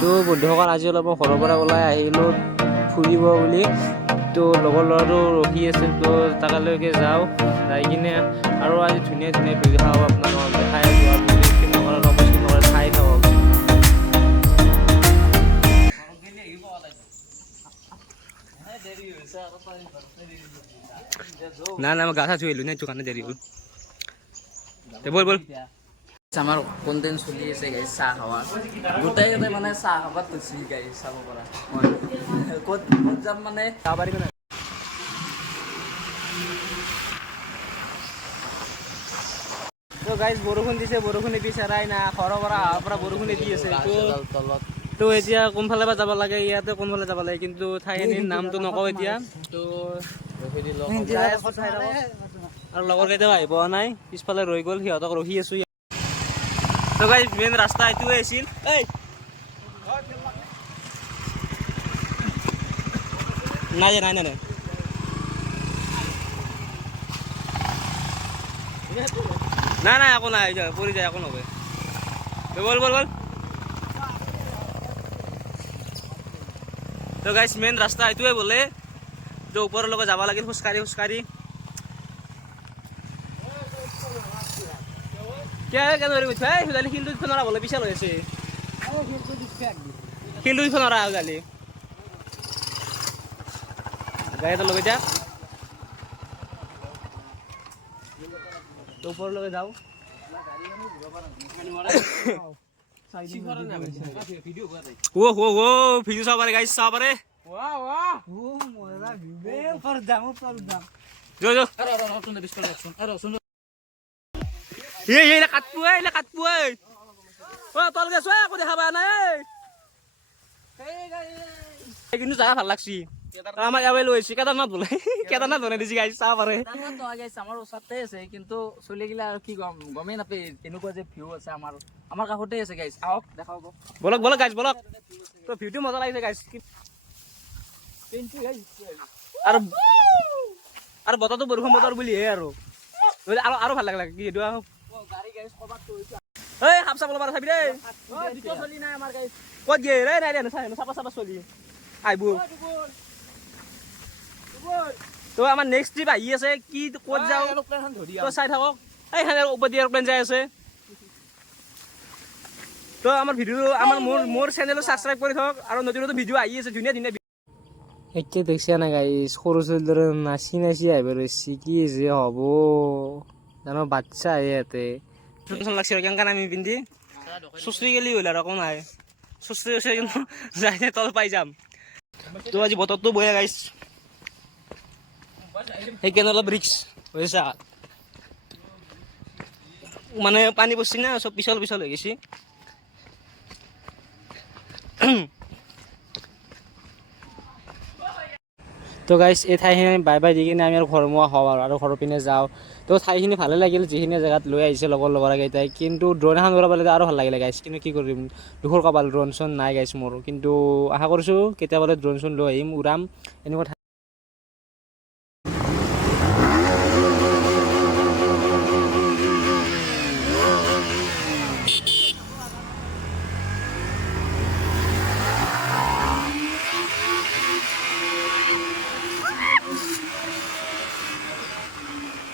তো বন্ধুসকল আজি অলপ ঘৰৰ পৰা ওলাই আহিলোঁ ফুৰিব বুলি। তো লগৰ ল'ৰাটো ৰখি আছে, তো তালৈকে যাওঁ, যাই কিনে আৰু আজি ধুনীয়া ধুনীয়া ভিডিঅ' খাওঁ আপোনালোকক দেখাই আছোঁ। আপুনি ঠাই থাকক। না না মই গা চা ধুই আহিলোঁ, সেইটো কাৰণে দেৰি হ'ল। বল বল আমার কন্টেন্ট চলি আছে গাইজ চাহ খাওয়া গোটেইকেইটাই মানে চাহ খাবাত গৈছি গাইজ চাব পৰা ক'ত ক'ত যাম মানে যাব পাৰিব নাই? তো গাইজ বৰষুণ দিছে, বৰষুণে বিচাৰাই না ঘৰৰ পৰা অহাৰ পৰা বৰষুণে দি আছে। তো এতিয়া কোনফালে বা যাব লাগে, ইয়াতে কোনফালে যাব লাগে, কিন্তু ঠাইখিনিৰ নামটো নকওঁ এতিয়া। তো আৰু লগৰ কেইটাও আহি পোৱা নাই, পিছফালে ৰৈ গ'ল, সিহঁতক ৰখি আছোঁ। তো গাইজ মেইন ৰাস্তা এইটোৱে আছিল। এই নাই নাই নাই নাই নাই নাই একো নাই, পৰি যায়, একো নকয়। বল বল বল। তো গাইজ মেইন ৰাস্তা এইটোৱে বোলে। তো ওপৰলৈকে যাব লাগিল খোজকাঢ়ি খোজকাঢ়ি। শিলটো উঠিব নোৱাৰা বোলে, পিছাল হৈ আছে। শিলটো উঠিব নোৱাৰা আজিকালি গাড়ী এটা লগাই দিয়া। ওপৰলৈকে যাওঁ। ভিডিঅ' চাব পাৰে গাইজ, চাব পাৰে। কিন্তু জাগা ভাল লাগছি, আমাৰ ইয়াৰ লৈ আহিছে কেদাৰনাথ বোলে। কেদাৰনাথ বনাই দিছে গাইজ, চাব পাৰে। আমাৰ ওচৰতে আছে কিন্তু চলি গিলা আৰু কি গম গমেই নাপায় এনেকুৱা যে ভিউ আছে আমাৰ আমাৰ কাষতে আছে গাইজ। আহক দেখাব বলক বলক গাইজ বলক। তো ভিউটো মজা লাগিছে গাইজ। আৰু আৰু বতৰটো বৰষুণ বতৰ বুলিহে আৰু আৰু ভাল লাগে কি এইটো। এই সাপ চাপ ল'ব চাবি দেই। ক'ত গে ৰে? নাই চাবা চাবা চলি আহিব। তো আমাৰ নেক্সট ট্ৰিপ আহি আছে, কি ক'ত যাওঁ তো চাই থাকক। এই ওপৰত এয়াৰপ্লেন যাই আছে। তো আমাৰ ভিডিঅ'টো মোৰ চেনেলটো ছাবস্ক্ৰাইব কৰি থওক, আৰু নতুন নতুন ভিডিঅ' আহি আছে ধুনীয়া ধুনীয়া। এতিয়া দেখছে না গাইছ, সৰু ছোৱালীদৰে নাচি নাচি আহিব ৰৈছি, কি যে হ'ব জানো, বাচ্চা আহে ইয়াতে। টেনশ্যন লাগছে কেনেকা নামি পিন্ধি চুচৰি গেলি হ'ল আৰু একো নাই। চুচৰি চুচৰি কিন্তু যাই তল পাই যাম। তো আজি বতৰটো বয়া গাইছ, সেইকাৰণে অলপ ৰিক্স হৈছে। মানে পানী পৰছি না, চব পিছল পিছল হৈ গৈছে। তো গাইছ এই ঠাইখিনি বাই বাই দি কিনে আমি আৰু ঘৰমুৱা হওঁ আৰু ঘৰৰ পিনে যাওঁ। তো ঠাইখিনি ভালে লাগিল, যিখিনি জেগাত লৈ আহিছে লগৰকেইটাই। কিন্তু ড্ৰোন এখন উৰাব পালে আৰু ভাল লাগিলে গাইছ, কিন্তু কি কৰিম, দুখৰ কপাল ড্ৰোন চোন নাই গাইছ মোৰ। কিন্তু আশা কৰিছোঁ কেতিয়াবা ড্ৰোন চোন লৈ আহিম, উৰাম এনেকুৱা।